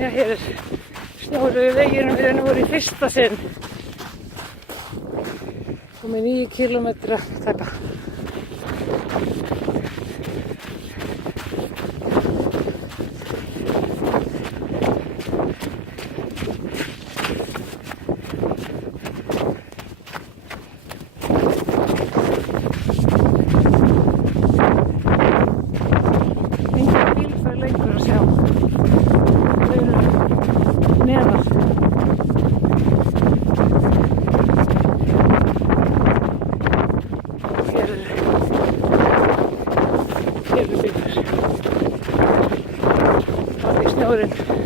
Já, hér er snjór við veginum, við vorum í fyrsta sinn. Og með 9 kílómetra tæpa. Engin bílför lengur að sjá. Þau eru neðar. Hér eru bílför. Það er snjórinn.